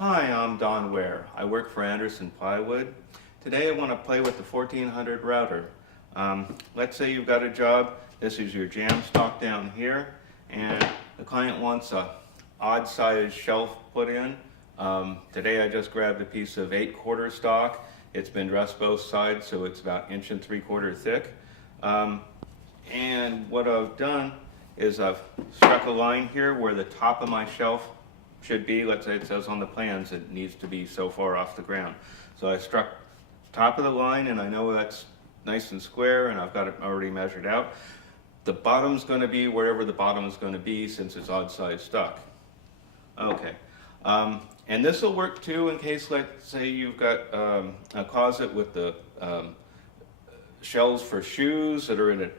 Hi, I'm Don Ware. I work for Anderson Plywood. Today I want to play with the 1400 router. Let's say you've got a job. This is your jam stock down here, and the client wants a odd sized shelf put in. Today I just grabbed a piece of 8/4 stock. It's been dressed both sides, so it's about 1 3/4 thick. And what I've done is I've struck a line here where the top of my shelf should be. Let's say it says on the plans it needs to be so far off the ground. So I struck top of the line, and I know that's nice and square, and I've got it already measured out. The bottom's going to be wherever the bottom is going to be, since it's odd size stock. Okay, and this will work too in case, let's say you've got a closet with the shelves for shoes that are in an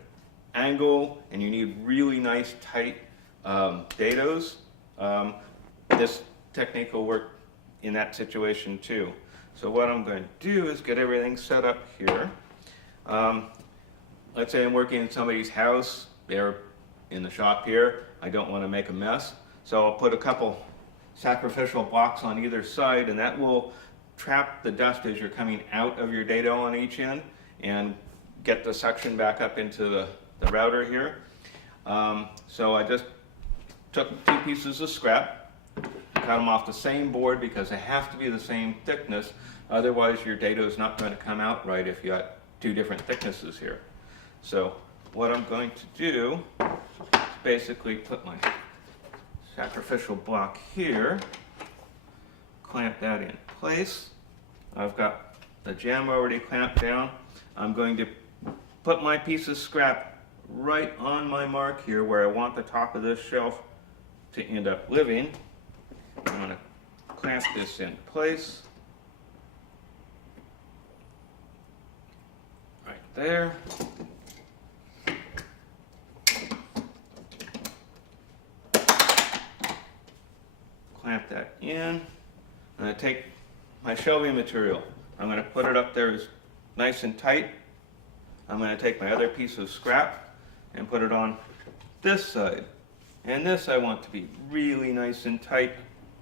angle, and you need really nice tight dados. This technique will work in that situation too. So what I'm going to do is get everything set up here. Let's say I'm working in somebody's house. They're in the shop here. I don't want to make a mess. So I'll put a couple sacrificial blocks on either side, and that will trap the dust as you're coming out of your dado on each end and get the suction back up into the router here. So I just took 2 pieces of scrap, cut them off the same board because they have to be the same thickness. Otherwise your dado is not going to come out right if you got 2 different thicknesses here. So what I'm going to do is basically put my sacrificial block here, clamp that in place. I've got the jam already clamped down. I'm going to put my piece of scrap right on my mark here where I want the top of this shelf to end up living. I'm going to clamp this in place. Right there. Clamp that in. I'm going to take my shelving material. I'm going to put it up there as nice and tight. I'm going to take my other piece of scrap and put it on this side. And this I want to be really nice and tight.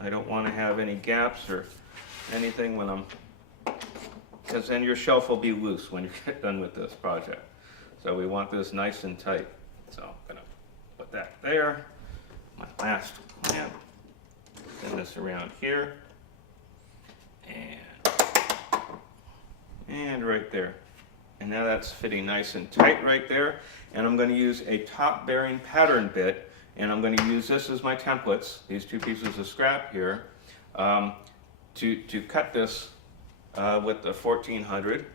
I don't want to have any gaps or anything when because then your shelf will be loose when you get done with this project. So we want this nice and tight. So I'm going to put that there. My last clamp. Pin this around here. And right there. And now that's fitting nice and tight right there. And I'm going to use a top bearing pattern bit, and I'm going to use this as my templates, these 2 pieces of scrap here, to cut this with the 1400.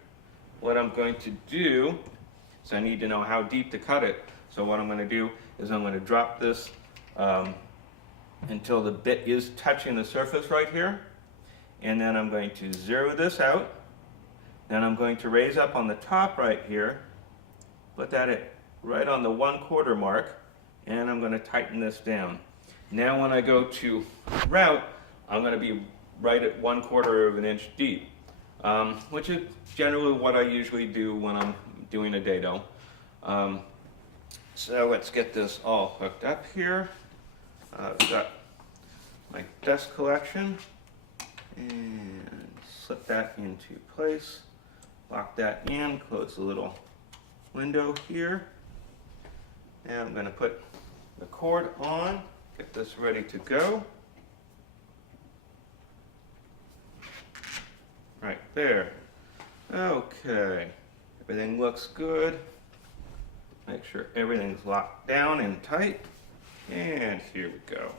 What I'm going to do is I need to know how deep to cut it. So what I'm going to do is I'm going to drop this until the bit is touching the surface right here. And then I'm going to zero this out. Then I'm going to raise up on the top right here, put that right on the 1/4 mark, and I'm going to tighten this down. Now when I go to route, I'm going to be right at 1/4 of an inch deep, which is generally what I usually do when I'm doing a dado. So let's get this all hooked up here. I've got my dust collection, and slip that into place. Lock that in, close the little window here. And I'm going to put the cord on, get this ready to go. Right there. Okay, everything looks good. Make sure everything's locked down and tight. And here we go.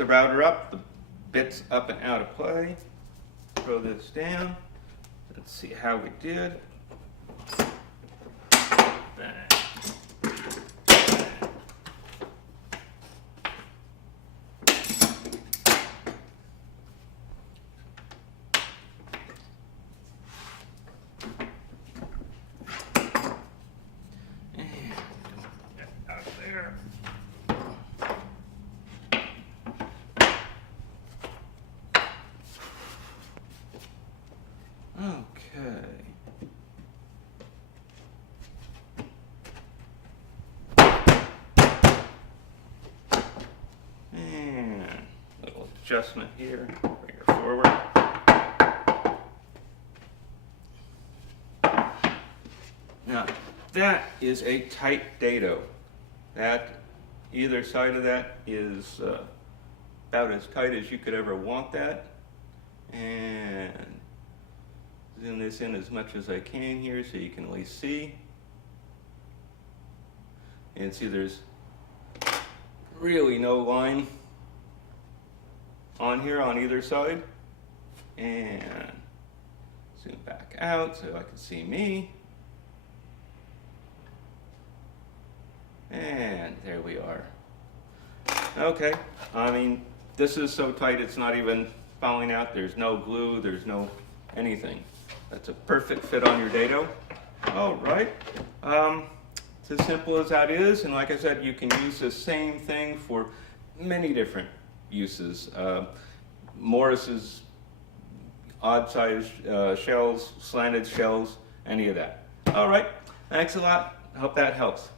the router up, the bit's up and out of play. Throw this down. Let's see how we did. Bang. Okay. And a little adjustment here, bring her forward. Now, that is a tight dado. That, either side of that is about as tight as you could ever want that. And zoom this in as much as I can here so you can at least see. And see there's really no line on here on either side. And zoom back out so I can see me. And there we are. Okay, I mean, this is so tight it's not even falling out. There's no glue, there's no anything. That's a perfect fit on your dado. All right. It's as simple as that is, and like I said, you can use the same thing for many different uses. Morris's odd-sized shells, slanted shells, any of that. All right. Thanks a lot. I hope that helps.